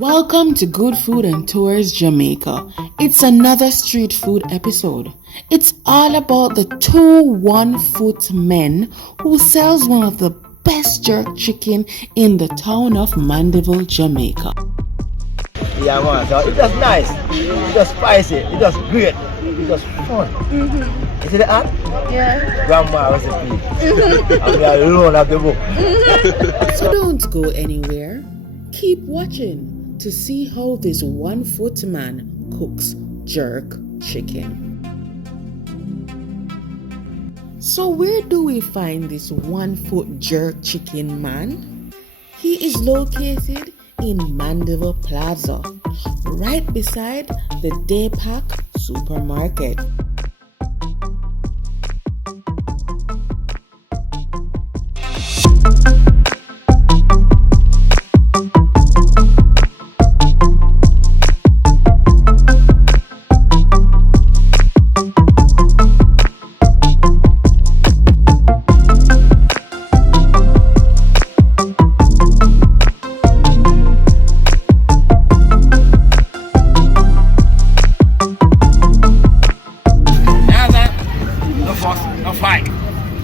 Welcome to Good Food and Tours Jamaica. It's another street food episode. It's all about the two 1-foot men who sells one of the best jerk chicken in the town of Mandeville, Jamaica. Yeah, man, so it's just nice, it's just spicy, it's just great, it's just fun. You see the app? Yeah. Grandma recipe. And we are alone of the book. So don't go anywhere. Keep watching to see how this 1-foot man cooks jerk chicken. So where do we find this 1-foot jerk chicken man? He is located in Mandeville Plaza, right beside the Daypack supermarket.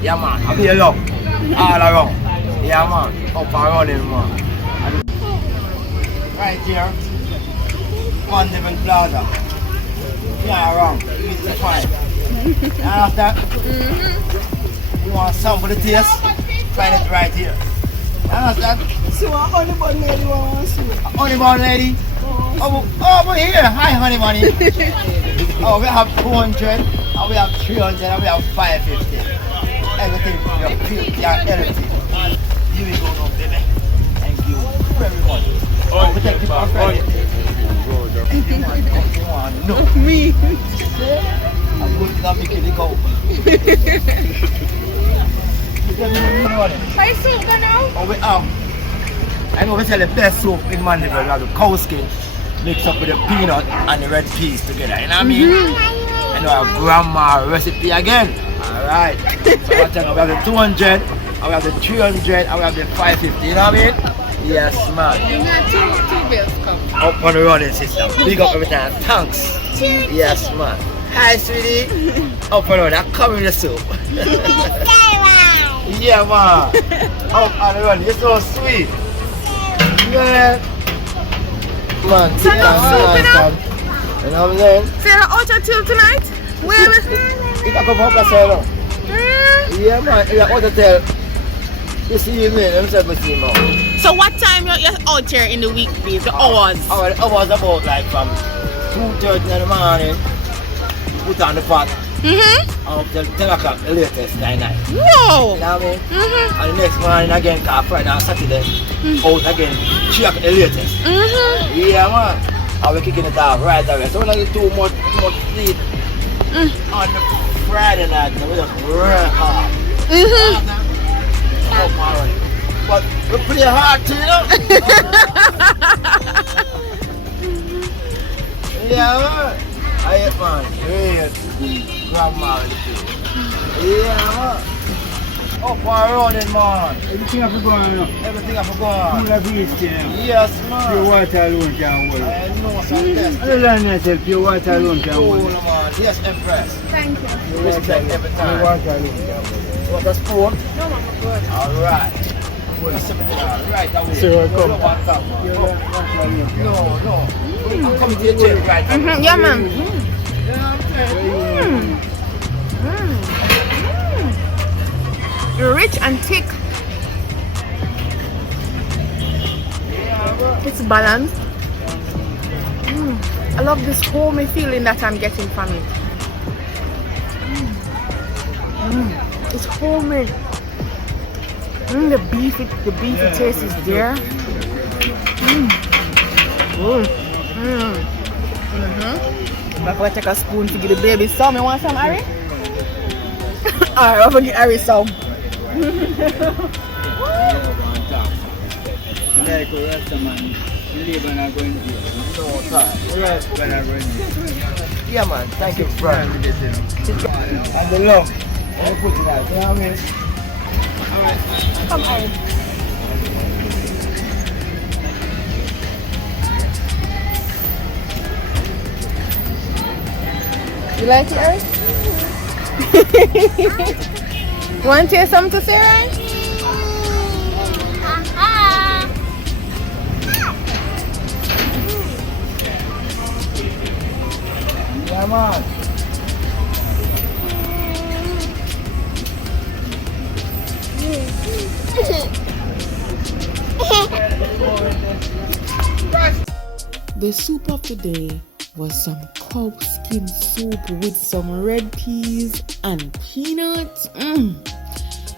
Yeah, man, I'll be along, all around. Yeah, man, up and running, man. Right here, Mandeville Plaza. Yeah, around, it's the 5. You understand? You want sample the taste? Find it right here. You understand? So a honey bun lady wants soup. Honey bun lady? Oh, over here. Hi, honey bunny. Oh, we have 200, and we have 300, and we have 550. Everything, your pilk, your everything. Here we go now, baby. Thank you very much. Oh, we take it for credit. You want no. Me. I'm going to make it go. Hi, soup now? Oh, we have. I know we sell the best soup in Mandeville. We have the cow skin mixed up with the peanut and the red peas together. You know what I mean? I know our grandma recipe again. Alright. So we have the 200, and we have the 300, and we have the 550. You know what I mean? Yes, man. You got two bills come. Up on the running system. Big up every time. Thanks. Yes, man. Hi, sweetie. Up on the running. Come in the soup. Yeah, man. Up on the running. You're so sweet. Yeah. Man, So no soup, you know? You know what I'm saying? So you're out until tonight? Where is You can come up and say no. Yeah, man. You're out to tell. You see me, I'm saying to see now. So what time you're out here in the weekdays? The hours? Our hours about like from 2:30 in the morning. Put on the pot. Up till 10 o'clock, the latest, 9 night. Whoa! You know what I mean? And the next morning again, Friday and Saturday, out again, 3 o'clock, the latest. Yeah, man. And we're kicking it off right away. So we're not too much sleep on the Friday night. We just work hard. But we're pretty hard too, you know? Yeah, man. I hate, man. Great. Grandma with the food. Yeah, man. Up and running, man. Everything have to go on. Everything have to go on. Food have reached them. Yes, man. Pure water alone can hold. I know some best. Other than yourself, pure water alone can Cool, hold. man. Yes, Empress. Thank you. You respect every Pure time. water alone can hold. You want a spoon? No, Mama, good. Alright. That's everything right away. So I come. No one come, man. Pure water alone can hold. No. I'm coming to your chair right now. Yeah, man. Rich and thick. It's balanced. I love this homey feeling that I'm getting from it. It's homey. The beefy taste is there. I'm going to take a spoon to give the baby some. You want some, Harry? Alright, I'm going to give Harry some. Like a Rasta man, you live and are going to be. No time. Rasta and are going to be. Yeah, man. Thank you, friend. And the love. And put it out. You know what I mean? Come on. You like it, Eric? You want to say something to Sarah? Yeah, man. The soup of the day was some cow skin soup with some red peas and peanuts.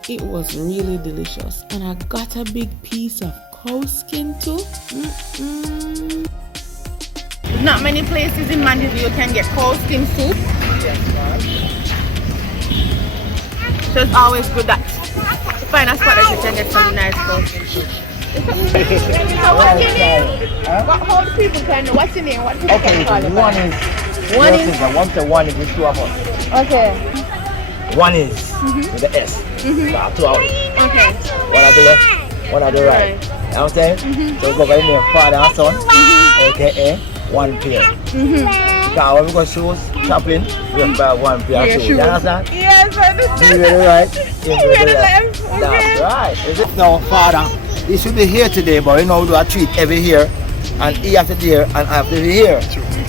It was really delicious, and I got a big piece of cow skin too. Not many places in Mandeville you can get cow skin soup. So it's always good that to find a spot that you can get some nice cow skin soup. So what's your name? How do people can know? What's your name? What people Okay, can call you? one is one is with two of us. Okay. One is with the S. So 2 hours. Okay. One at the left, one at the right. You know what I'm saying? So we go by the name father and son, aka one pair. Because when we go shoes shopping, we have to buy one pair of shoes. You understand? Yes, I understand. You ready right? You Ready ready left. left. That's right. Is it now, father? He should be here today, but you know, we do a treat every year. And he have to be here, and I have to be here.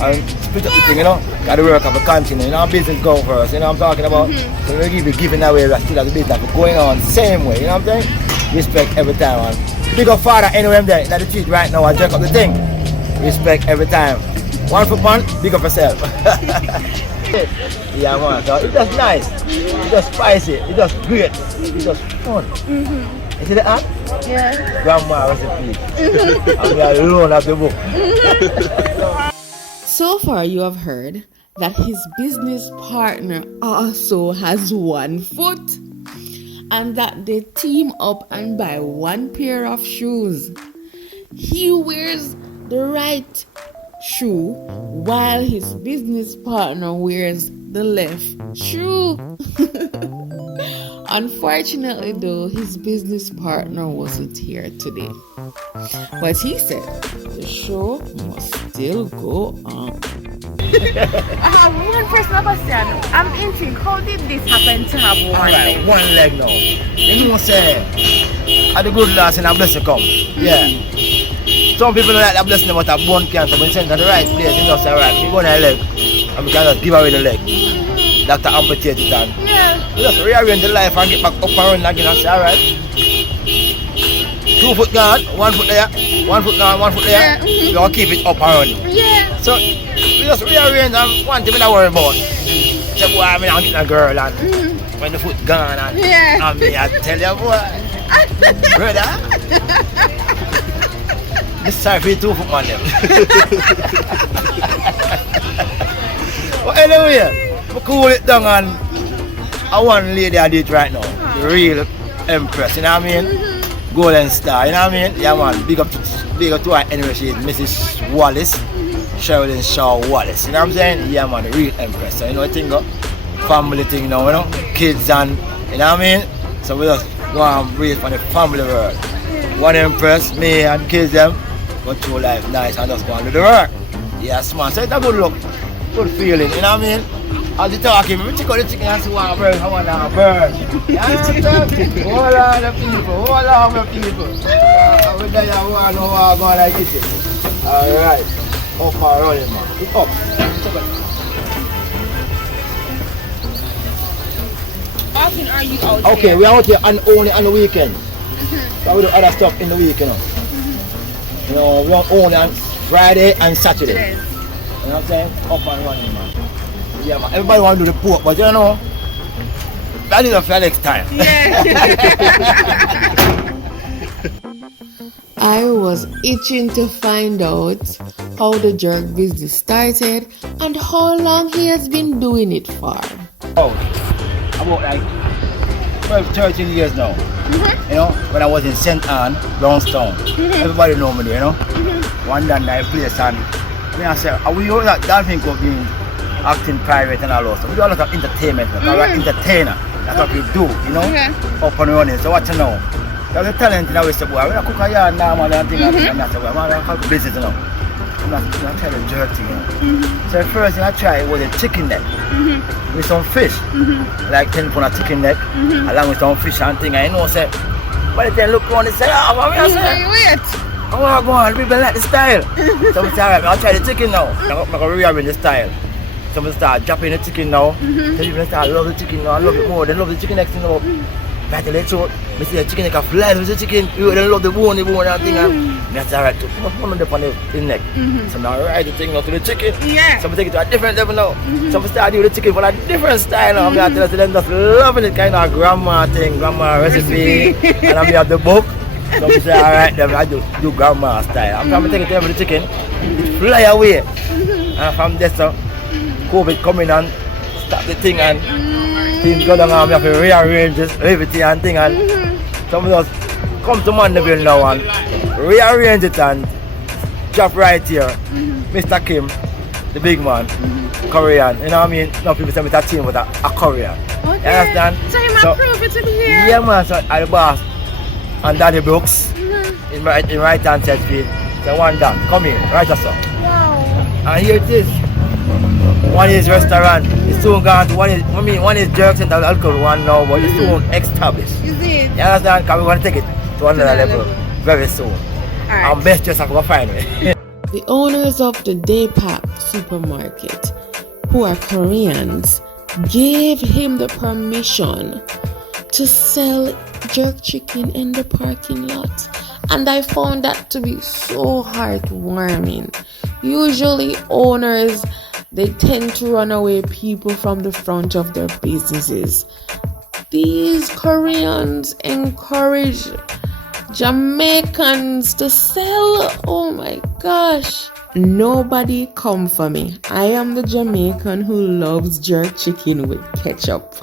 And split up the thing, you know. Got to work up a continue, you know, business go first, you know what I'm talking about? So we give giving away, we still have the business going on same way, you know what I'm saying? Respect every time, man. Big up father anyway, I'm there, like the treat right now, I jerk up the thing. Respect every time. 1 foot man, big up yourself. Yeah, man, so it's just nice, it's just spicy, it's just great, it's just fun. You see the app? Yeah. Grandma recipe. And we are alone at the book. So far, you have heard that his business partner also has 1 foot, and that they team up and buy 1 pair of shoes. He wears the right shoe while his business partner wears the left shoe. Unfortunately though, his business partner wasn't here today, but he said the show must still go on. I have one personal question. I'm thinking, how did this happen to have one leg? One leg now. You know say, at the good last and a blessing come. Yeah. Some people don't like the blessing about a bone cancer, but send to the right place, you know, say, alright, we go on a leg, and we can just give away the leg. Doctor amputate it and we just rearrange the life and get back up and run again and say, alright. 2 foot gone, 1 foot there, 1 foot gone, 1 foot there. We gonna keep it up and running. Yeah. So we just rearrange and one thing we don't worry about. Say, boy, I'm not getting a girl and when the foot gone and me, I tell you, boy, brother, this time for 2 foot man them. But anyway, we cool it down and one lady I did right now, the real empress, you know what I mean? Golden star, you know what I mean? Yeah man, big up to her anyway, she is Mrs. Wallace, Sherilyn Shaw Wallace, you know what I'm saying? Yeah man, the real empress, so you know what I think of? Family thing now, you know? Kids and, you know what I mean? So we just go and breathe for the family world. One empress, me and kids them, go through life nice and just go and do the work. Yeah, smart, so it's a good look, good feeling, you know what I mean? As you talking, we check out the chicken and see what bird, how one bird. You understand? All of the people, all of the people. We there one who are going like this. Alright. Up and running, man. It's up. Check it. How often are you out Okay, we are out here and only on the weekend. So we do other stuff in the week, you know. You know, we are only on Friday and Saturday. You know what I'm saying? Up and running, man. Yeah, man. Everybody want to do the pork, but you know, that is a FedEx time. Yeah. I was itching to find out how the jerk business started and how long he has been doing it for. Oh, about like 12, 13 years now. You know, when I was in St. Anne, Brownstown. Everybody know me there, you know. One day night place and I said, we know that Dolphin Club being acting private and all that. So we do a lot of entertainment, we're entertainer. That's what we do, you know. Up and running. So what you know? There's a talent in our way, boy. We don't cook a yard now, man, and things like that. Man, we have business, you know. not try to jerk thing. So the first thing I tried was a chicken neck with some fish, like 10 pound of chicken neck, along with some fish and thing. I know, say, but then look around and say, oh, what I say? Wait. Oh, I go on, people like the style. So I say, alright, I'll try the chicken now. I'm going to rearrange the style. So I start dropping the chicken now. So people start love the chicken now, I love it more. They love the chicken neck thing now. Like the leg short, I see the chicken neck fly with the chicken. You don't love the bone and thing. That's alright too. Put on the neck. So now I ride the thing now to the chicken. Yeah. So I take it to a different level now. So I start doing the chicken for a different style now. I'm going to tell them just loving it, kind of grandma thing, grandma recipe. And I'm have the book. So I say alright then I do grandma style. I'm going to take it to them with the chicken. It fly away. And from there so COVID coming and stop the thing and things go down and we have to rearrange this, everything and thing and some of us come to Mandeville now and rearrange it and drop right here. Mr. Kim, the big man, Korean, you know what I mean? Now people say Mr. Team with a Korean. Okay. You understand? So you might prove it to be here. Yeah man, so I the boss and Daddy Brooks in right hand side feet. So one down, come here, right us up. Wow. And here it is. One is restaurant, it's soon gone to one is jerks and alcohol one now, but it's soon established. Is it? You understand? Because we want to take it to another level very soon. Alright. And best just have to go find me. The owners of the Daypack supermarket, who are Koreans, gave him the permission to sell jerk chicken in the parking lot. And I found that to be so heartwarming. Usually owners, they tend to run away people from the front of their businesses. These Koreans encourage Jamaicans to sell. Oh my gosh. Nobody come for me. I am the Jamaican who loves jerk chicken with ketchup.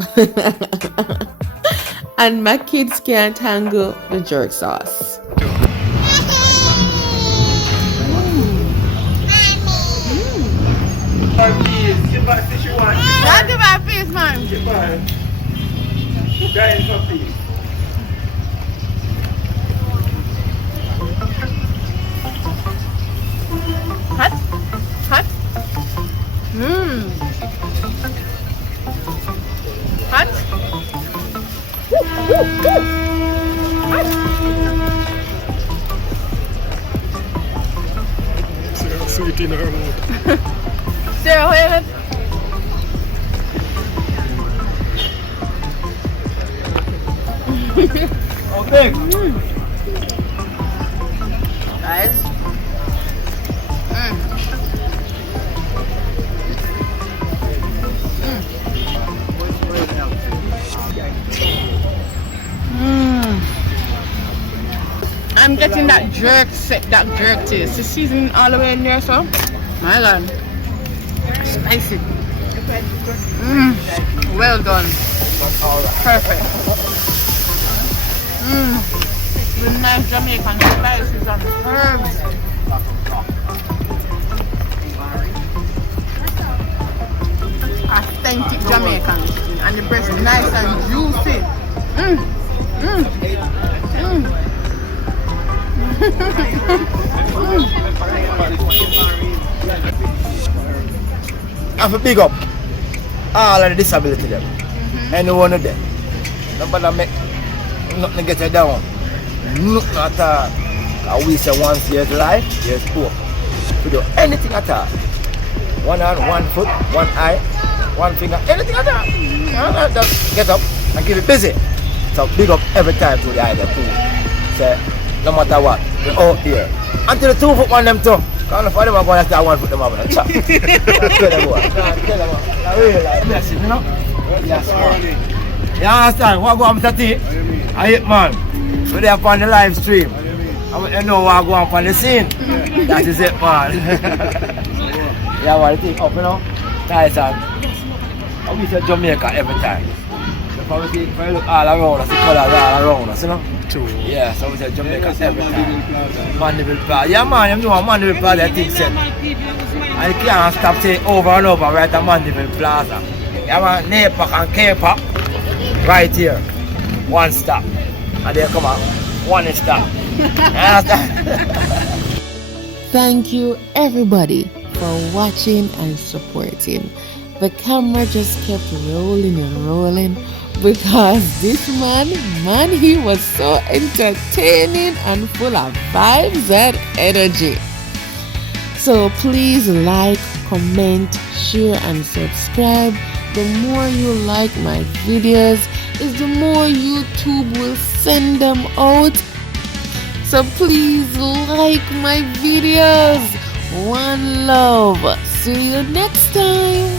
And my kids can't handle the jerk sauce. That's my face, man. Hot? Hot? Hot? Sweet in her mouth. Sarah, wait. Okay. Guys. I'm getting that jerk taste. The seasoning all the way in there, so my god, spicy. Well done. Perfect. With nice Jamaican spices and herbs. Authentic Jamaican, and the breast is nice and juicy. I have to big up all of the disability them. Anyone of them. Nobody make nothing get you down. Nothing at all. We say once year's life, year's poor. To do anything at all. One hand, one foot, one eye, one finger, anything at all. Just get up and keep it busy. So big up every time to the eye there too. Say, no matter what, we're out here. Until the 2 foot one them too. Because for them are going to start 1 foot them up in a chop. Tell them what. Tell them what. I really like bless you know? Yes, man. You understand? What go on Mr. T? I hit man. We're there upon the live stream. I know what go on the scene. That is it, man. Yeah, man, the thing up, you know? Nice and we say Jamaica every time. If you look all around us, the colours all around us, you know? True. Yeah, so we say Jamaica every time. Mandeville Plaza. Yeah, man, you know Mandeville Plaza, I think said. And you can't stop saying over and over right at Mandeville Plaza. Yeah, man, NAPAC and K-pop right here. One stop. And then come on, one stop. You understand? Thank you everybody for watching and supporting. The camera just kept rolling and rolling because this man, he was so entertaining and full of vibes and energy. So please like, comment, share and subscribe. The more you like my videos, is the more YouTube will send them out. So please like my videos. One love. See you next time.